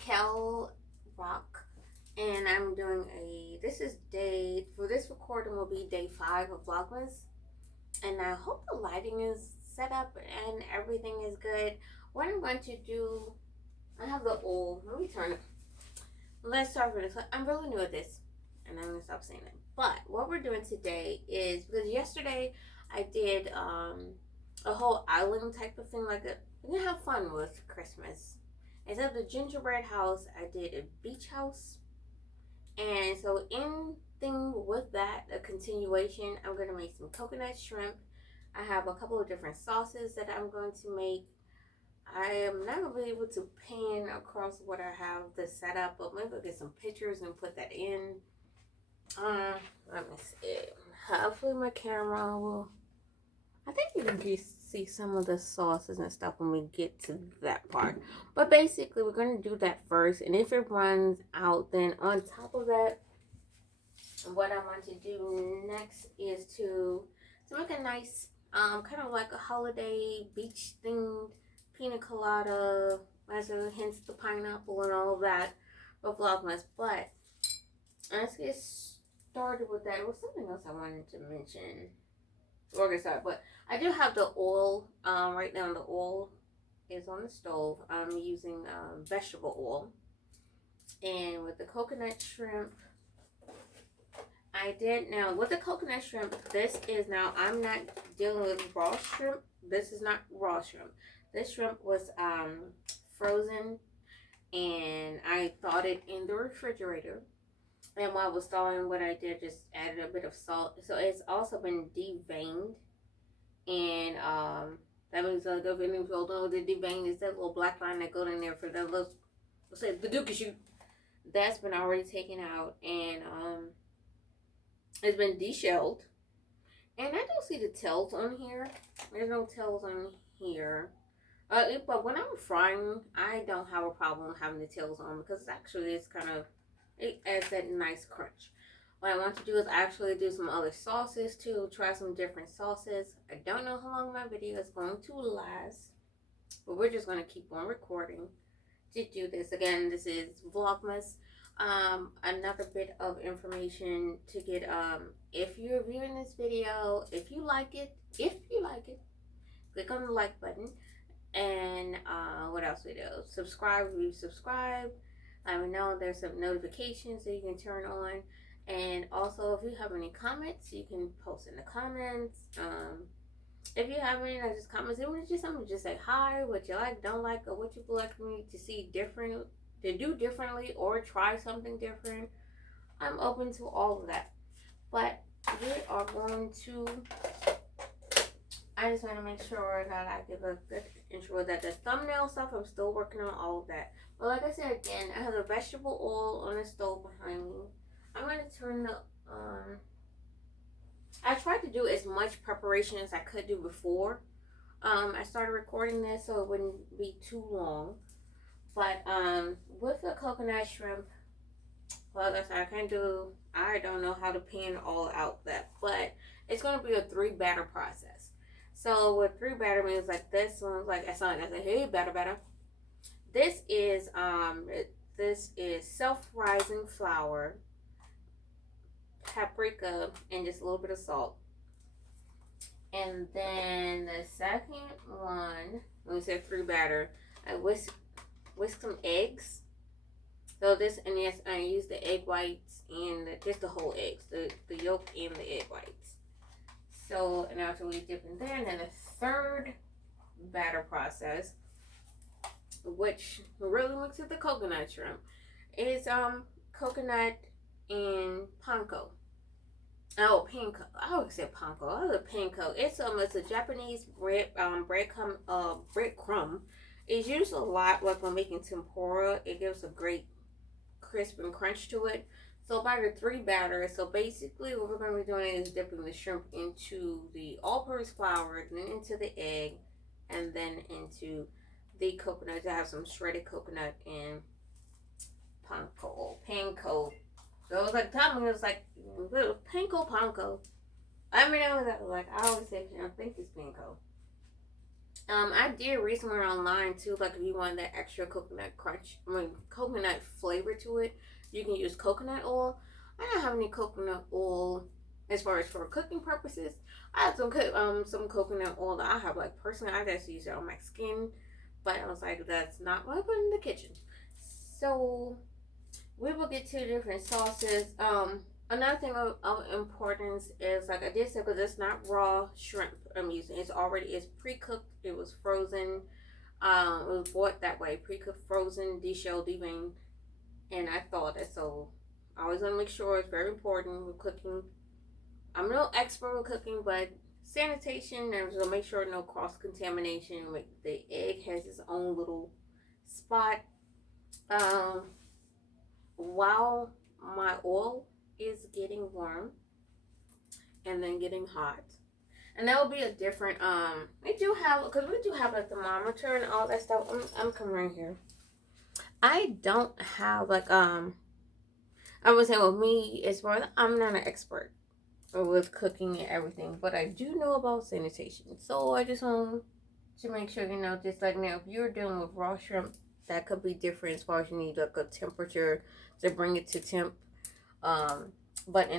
Raquel Rock, and I'm doing for this recording will be day 5 of Vlogmas, and I hope the lighting is set up and everything is good. What I'm going to do, I have the oil, let me turn it. Let's start with this. I'm really new at this, and I'm gonna stop saying that. But what we're doing today is, because yesterday I did a whole island type of thing, like we're gonna have fun with Christmas. Instead of the gingerbread house, I did a beach house. And so in thing with that, a continuation, I'm gonna make some coconut shrimp. I have a couple of different sauces that I'm going to make. I am not gonna be able to pan across what I have this set up, but maybe I'll get some pictures and put that in. Let me see. Hopefully my camera will. I think you can see some of the sauces and stuff when we get to that part. But basically, we're going to do that first. And if it runs out, then on top of that, what I want to do next is to make a nice, kind of like a holiday beach themed pina colada, as a hence the pineapple and all of that for Vlogmas. But let's get started with that. There was something else I wanted to mention. We're gonna start, but I do have the oil. Right now the oil is on the stove. I'm using vegetable oil, and with the coconut shrimp, I did now with the coconut shrimp. This is now I'm not dealing with raw shrimp. This is not raw shrimp. This shrimp was frozen, and I thawed it in the refrigerator. And while I was thawing, what I did just added a bit of salt. So it's also been deveined. And that means like if any people don't know what the devein is, that little black line that goes in there for the little, let's say the dookie shoot. That's been already taken out, and it's been deshelled. And I don't see the tails on here. There's no tails on here. But when I'm frying, I don't have a problem having the tails on, because actually it's kind of, it adds that nice crunch. What I want to do is actually do some other sauces too, try some different sauces. I don't know how long my video is going to last, but we're just going to keep on recording to do this. Again, this is Vlogmas. Another bit of information to get, if you're viewing this video, if you like it, click on the like button. And what else we do? Subscribe, resubscribe. Let me know there's some notifications that you can turn on. And also, if you have any comments, you can post in the comments. If you have any just comments, even just something, just say hi, what you like, don't like, or what you would like me to see different, to do differently, or try something different. I'm open to all of that. But we are going to, I just want to make sure that I give a good intro, that the thumbnail stuff, I'm still working on all of that. But like I said again, I have the vegetable oil on the stove behind me. I'm going to turn the, I tried to do as much preparation as I could do before I started recording this, so it wouldn't be too long. But with the coconut shrimp, well, that's I don't know how to pan all out that, but it's going to be a 3 batter process. So with 3 batter means like this one's like, I sound like I said, hey, batter. This is self-rising flour, paprika, and just a little bit of salt. And then the second one, when we said 3 batter, I whisk some eggs. So this, and yes, I use the egg whites and just the whole eggs, the yolk and the egg whites. So, and after we dip in there, and then the third batter process, which really looks at the coconut shrimp, is coconut and panko. Oh, panko. I always say panko. I love panko. It's a Japanese breadcrumb. It's used a lot like when making tempura. It gives a great crisp and crunch to it. So by the 3 batter, so basically what we're going to be doing is dipping the shrimp into the all-purpose flour, then into the egg, and then into the coconut. I have some shredded coconut and panko. So it was like timing, it was like panko. I mean, I was like, I always say, I think it's panko. I did read somewhere online too, like if you want that extra coconut crunch, coconut flavor to it, you can use coconut oil. I don't have any coconut oil as far as for cooking purposes. I have some coconut oil that I have, like personally I just use it on my skin, but I was like, that's not what I put in the kitchen. So we will get two different sauces. Another thing of importance is, like I did say, because it's not raw shrimp I'm using. It's pre-cooked. It was frozen. It was bought that way, pre-cooked, frozen, deshelled, deveined, and I thought that. So I always want to make sure, it's very important with cooking. I'm no expert with cooking, but sanitation, and to make sure no cross contamination. The egg has its own little spot. While my oil is getting warm and then getting hot, and that will be a different we do have, because we do have a thermometer and all that stuff. I'm coming right here. I don't have like I would say with me, as far as, I'm not an expert with cooking and everything, but I do know about sanitation. So I just want to make sure, just like now, if you're dealing with raw shrimp, that could be different as far as you need like a temperature to bring it to temp. But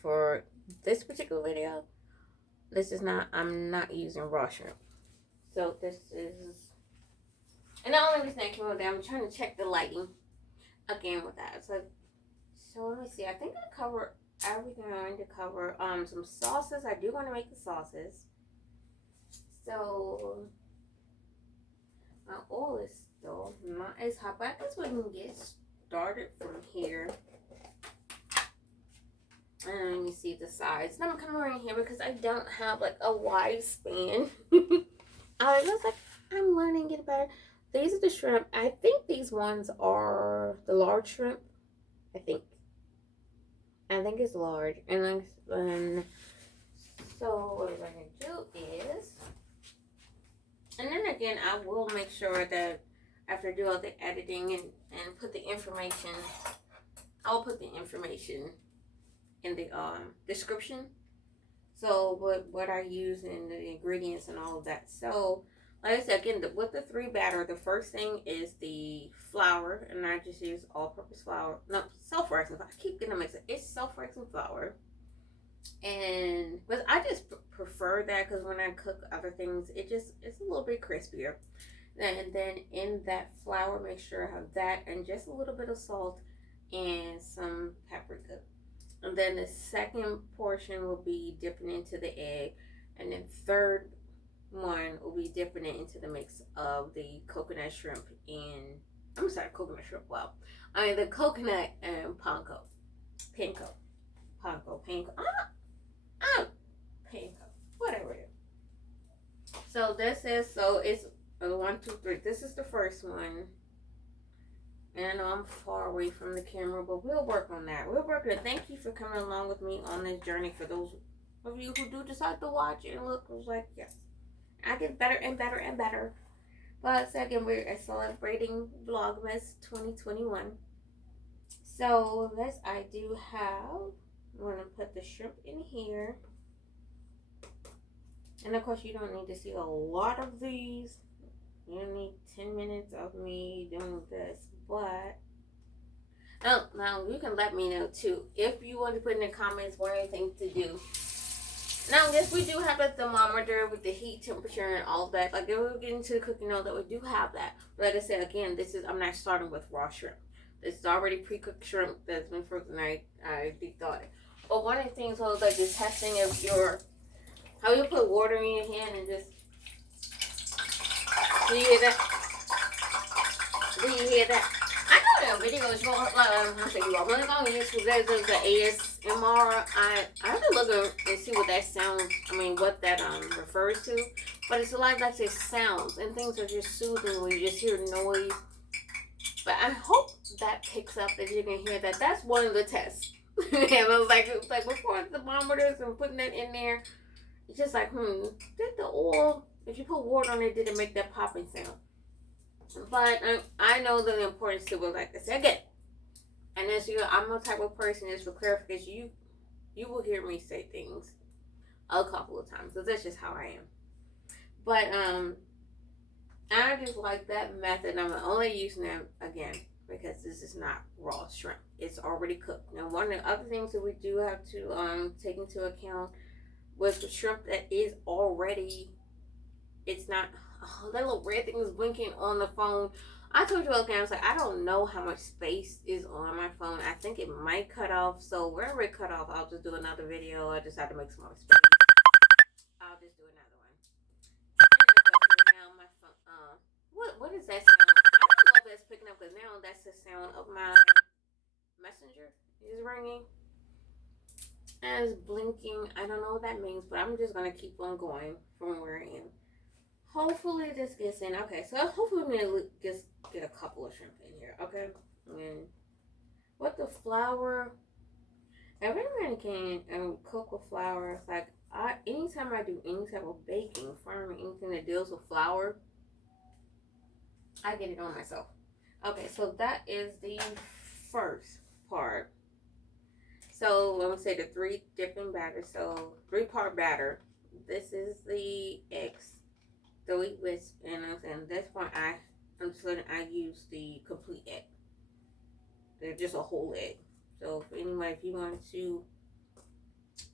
for this particular video, I'm not using raw shrimp. So this is, and the only reason I came over there, I'm trying to check the lighting again with that. So let me see. I think I covered everything I wanted to cover. Some sauces. I do want to make the sauces. So my oil is still not as hot, but I guess we can get started from here. And let me see the sides. Now I'm coming around here because I don't have like a wide span. I was like, I'm learning it better. These are the shrimp. I think these ones are the large shrimp. I think it's large. And so what I'm going to do is, and then again, I will make sure that after I do all the editing and put the information, I'll put the information in the description. So what I use and the ingredients and all of that. So like I said, again, with the 3 batter, the first thing is the flour, and I just use all-purpose flour. No, self-rising flour. I keep getting mixed up. It's self-rising flour, but I just prefer that because when I cook other things, it's a little bit crispier. And then in that flour, make sure I have that and just a little bit of salt and some paprika. And then the second portion will be dipping into the egg, and then third one will be dipping it into the mix of the coconut shrimp and the coconut and panko, whatever it is. So this is, it's 1, 2, 3. This is the first one. And I know I'm far away from the camera, but we'll work on that. Thank you for coming along with me on this journey. For those of you who do decide to watch and look, I was like, yes, I get better and better and better. But second, we're celebrating VLOGMAS 2021. So I'm going to put the shrimp in here. And of course, you don't need to see a lot of these. You don't need 10 minutes of me doing this. But now you can let me know too if you want to put in the comments what anything to do. Now, yes, we do have a thermometer with the heat temperature and all that. Like, if we get into the cooking, that we do have that. But like I said, again, I'm not starting with raw shrimp. This is already pre-cooked shrimp that's been frozen. I thawed it. But one of the things was like the testing of how you put water in your hand and just. Do you hear that? I know there are videos I'm only going to use there's the ASMR. I have to look and see what that sounds, what that refers to. But it's a lot like the sounds and things are just soothing when you just hear noise. But I hope that picks up that you can hear that. That's one of the tests. And I was like before the thermometers and putting that in there, it's just like, did the oil, if you put water on it, did it make that popping sound? But I know the importance to it, like I said, again. And as I'm the type of person, just for clarification, you will hear me say things a couple of times, because that's just how I am. But I just like that method. I'm only using it again because this is not raw shrimp. It's already cooked. Now, one of the other things that we do have to take into account was the shrimp that is already. It's not. Oh, that little red thing is blinking on the phone. I told you again. I was like, I don't know how much space is on my phone. I think it might cut off. So wherever it cut off, I'll just do another video. I just have to make some more space. I'll just do another one. Now my phone. What is that sound? I don't know if that's picking up because now that's the sound of my messenger is ringing and it's blinking. I don't know what that means, but I'm just gonna keep on going from where I am. Hopefully this gets in. Okay, so hopefully I'm gonna just get a couple of shrimp in here. Okay, and what the flour? Everyone can cook with flour. Like anytime I do any type of baking, farming, anything that deals with flour, I get it on myself. Okay, so that is the first part. So I'm gonna say the 3 different batters. So 3-part batter. This is the eggs, the wheat whisk, and I'm saying that's why I'm just letting I use the complete egg. They're just a whole egg. So for anybody, if you want to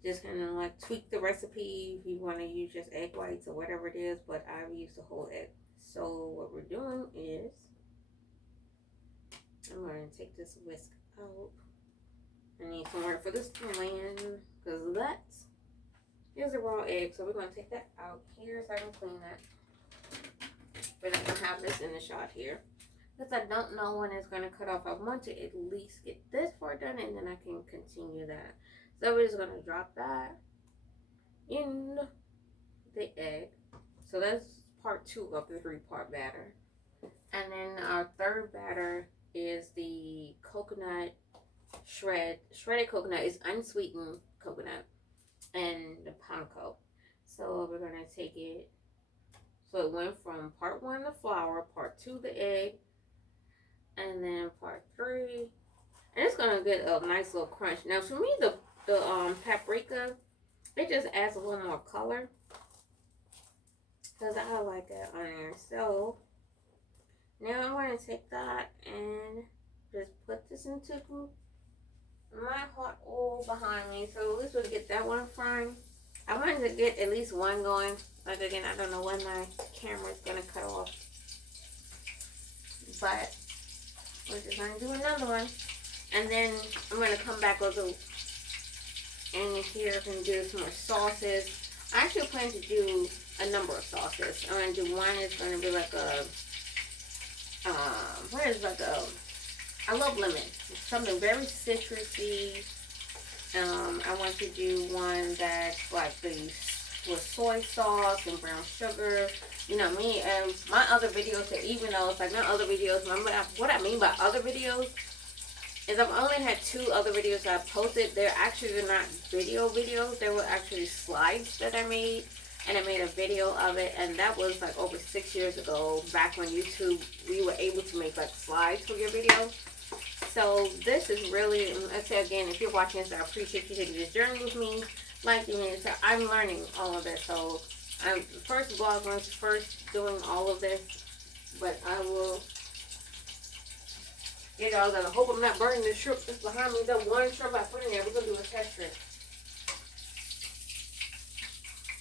just kind of like tweak the recipe, if you want to use just egg whites or whatever it is, but I've used the whole egg. So what we're doing is I'm going to take this whisk out. I need somewhere for this to land because that is a raw egg. So we're going to take that out here so I can clean that. But I'm going to have this in the shot here because I don't know when it's going to cut off. I want to at least get this part done and then I can continue that. So we're just going to drop that in the egg. So that's part 2 of the 3-part batter. And then our third batter is the coconut shredded coconut. Is unsweetened coconut and the panko. So we're gonna take it. So it went from part 1 the flour, part 2 the egg, and then part 3. And it's gonna get a nice little crunch. Now for me, the paprika, it just adds a little more color because I like that on there. So now I'm going to take that and just put this into my hot oil behind me. So at least we'll get that one frying. I wanted to get at least one going. Like again, I don't know when my camera is going to cut off. But we're just going to do another one. And then I'm going to come back over in here and do some more sauces. I actually plan to do a number of sauces. I'm going to do one is going to be like a I love lemon. It's something very citrusy. I want to do one that's like with soy sauce and brown sugar. You know me and my other videos, even though it's like not other videos, remember what I mean by other videos is I've only had 2 other videos that I posted. They're actually not videos. They were actually slides that I made. And I made a video of it, and that was like over 6 years ago, back when YouTube, we were able to make like slides for your video. So this is really, I say again, if you're watching this, I appreciate you taking this journey with me. Like you mean, so I'm learning all of this. So I'm first VLOGMAS, first doing all of this, but I will get y'all done. I hope I'm not burning the shrimp that's behind me. The one shrimp I put in there, we're gonna do a test shrimp.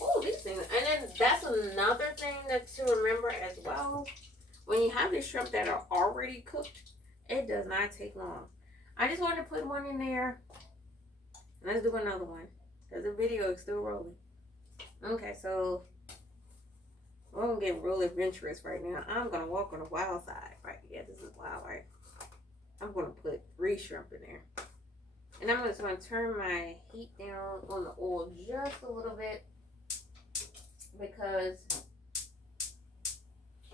Oh, these things. And then that's another thing that to remember as well. When you have these shrimp that are already cooked, it does not take long. I just wanted to put one in there. Let's do another one. Because the video is still rolling. Okay, so we're going to get real adventurous right now. I'm going to walk on the wild side. Right, yeah, this is wild, right? I'm going to put 3 shrimp in there. And I'm just going to turn my heat down on the oil just a little bit. Because,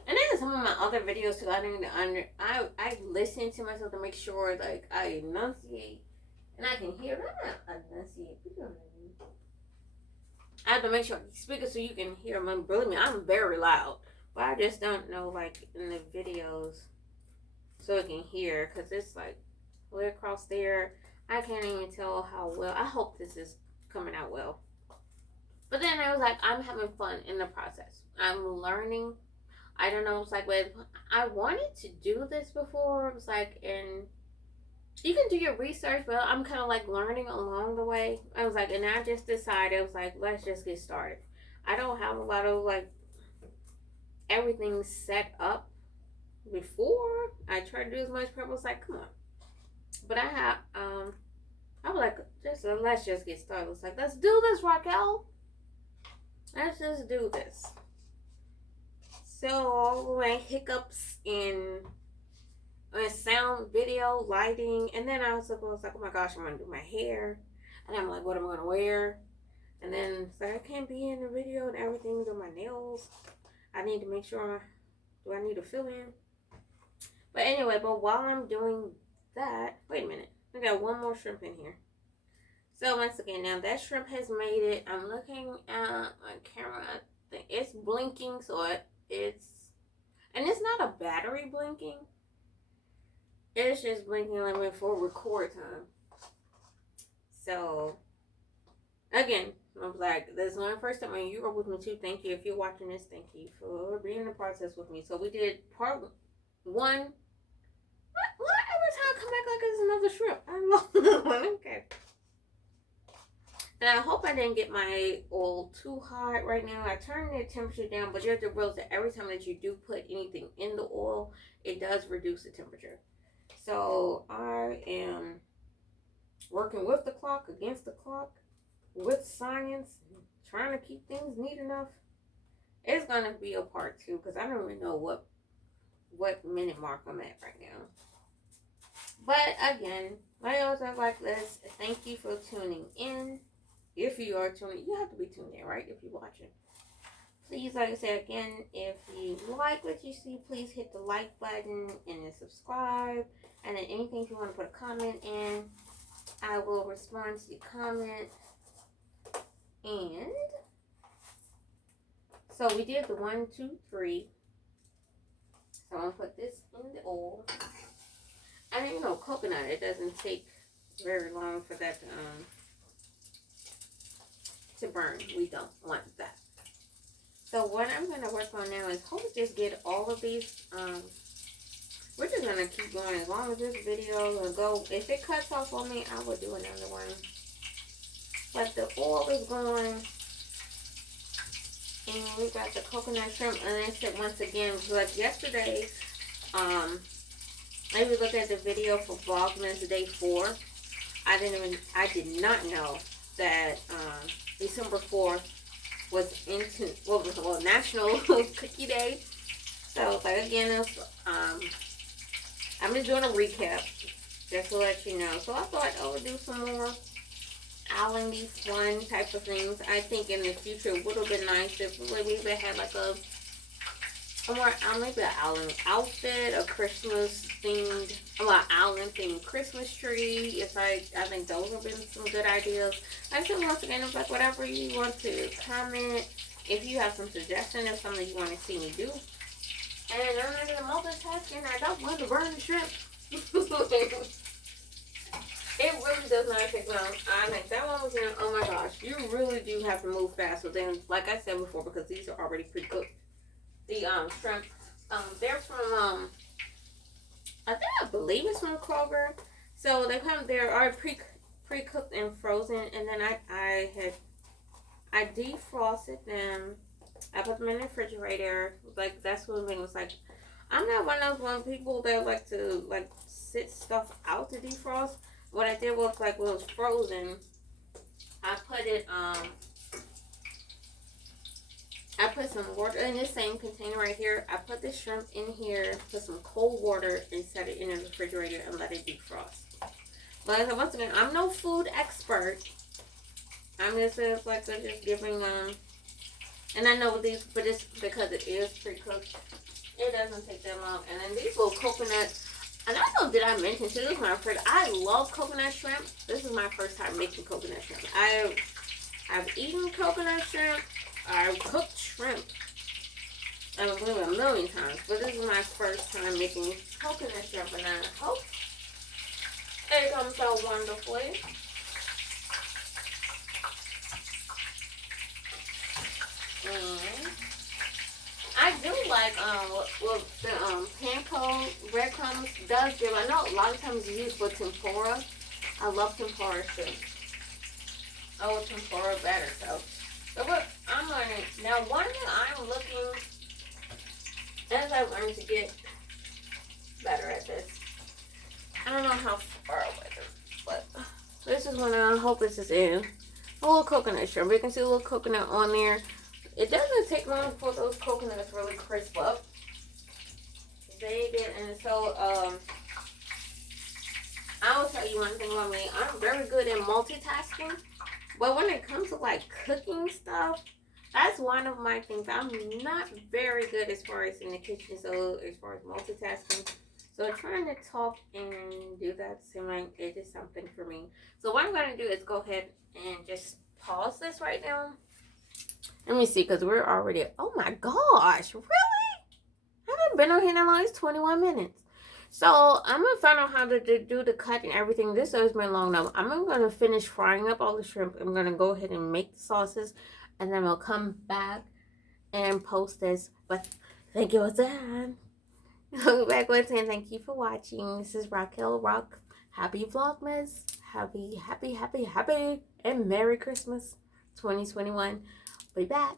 and then some of my other videos too, I listen to myself to make sure like I enunciate and I can hear. Not enunciate. I have to make sure I speak it so you can hear me. Believe me, I'm very loud, but I just don't know like in the videos so I can hear because it's like way across there. I can't even tell how well. I hope this is coming out well. But then I was like, I'm having fun in the process. I'm learning. I don't know. It's like, but I wanted to do this before. It was like, and you can do your research, but I'm kind of like learning along the way. I was like, and I just decided, I was like, let's just get started. I don't have a lot of like everything set up before. I try to do as much prep. I was like, come on. But I was like, just let's just get started. It's like, let's do this, Raquel. Let's just do this. So all my hiccups in sound, video, lighting, and then I was like, oh my gosh, I'm gonna do my hair, and I'm like, what am I gonna wear? And then it's like, I can't be in the video and everything. Do my nails. I need to make sure. Do I need to fill in? But anyway, but while I'm doing that, wait a minute. I got one more shrimp in here. So once again, now that shrimp has made it. I'm looking at my camera. I think it's blinking, so it's, and it's not a battery blinking. It's just blinking like for record time. So again, I'm like, this is not the first time, and you were with me too. Thank you. If you're watching this, thank you for being in the process with me. So we did part one. What? Every time I come back like it's another shrimp. I love that one. Okay. And I hope I didn't get my oil too hot right now. I turned the temperature down, but you have to realize that every time that you do put anything in the oil, it does reduce the temperature. So I am working with the clock, against the clock, with science, trying to keep things neat enough. It's going to be a part 2 because I don't even know what minute mark I'm at right now. But again, my others are like this. Thank you for tuning in. If you are tuning, you have to be tuned in, right? If you're watching. Please, like I said again, if you like what you see, please hit the like button and then subscribe. And then anything if you want to put a comment in, I will respond to your comment. And so we did the 1, 2, 3. So I'm gonna put this in the oil. And you know, coconut, it doesn't take very long for that to burn. We don't want that. So what I'm gonna work on now is hopefully just get all of these. We're just gonna keep going as long as this video will go. If it cuts off on me, I will do another one. But the oil is going, and we got the coconut shrimp. And I said once again, like yesterday, I even looked at the video for Vlogmas Day 4. I did not know that December 4th was into National Cookie Day. So like again, I'm just doing a recap just to let you know. So I thought I would do some more islandy fun type of things. I think in the future it would have been nice if we had like a more maybe an island outfit, a Christmas themed, island themed Christmas tree. I think those have been some good ideas. Like I said, once again, it's like whatever you want to comment. If you have some suggestions of something you want to see me do. And I'm multitasking. I don't want to burn the shrimp. It really does not take long. I think that one was in, oh my gosh, you really do have to move fast. So then, like I said before, because these are already pre-cooked. The shrimp, they're from I believe it's from Kroger. So they're already pre-cooked and frozen, and then I defrosted them. I put them in the refrigerator. Like that's what it was like. I'm not one of those people that like to like sit stuff out to defrost. What I did was like when it was frozen, I put it I put some water in this same container right here. I put the shrimp in here, put some cold water, and set it in the refrigerator and let it defrost. But once again, I'm no food expert. I'm just like just giving and I know these, but it's because it is pre-cooked. It doesn't take that long. And then these little coconuts. And I know, did I mention too? This is my first. I love coconut shrimp. This is my first time making coconut shrimp. I've eaten coconut shrimp. I've cooked shrimp. I believe it a million times, but this is my first time making coconut shrimp, and I hope it comes out wonderfully. And I do like what the panko breadcrumbs does give. I know a lot of times it's used for tempura. I love tempura too. Oh, tempura better. So what I'm learning now. One thing I'm looking as I learn to get better at this. I don't know how far away this, but this is one I hope this is in. A little coconut shrimp. You can see a little coconut on there. It doesn't take long for those coconuts really crisp up. They did, and so I will tell you one thing about me. I'm very good at multitasking, but when it comes to like cooking stuff, that's one of my things. I'm not very good as far as in the kitchen. So as far as multitasking, so trying to talk and do that seems like it is something for me. So what I'm going to do is go ahead and just pause this right now. Let me see, because we're already, oh my gosh, really? I haven't been on here that long. It's 21 minutes. So I'm going to find out how to do the cut and everything. This has been long enough. I'm going to finish frying up all the shrimp. I'm going to go ahead and make the sauces. And then I'll come back and post this. But thank you again. I'll be back with saying thank you for watching. This is Raquel Rock. Happy Vlogmas. Happy, and Merry Christmas 2021. Be back.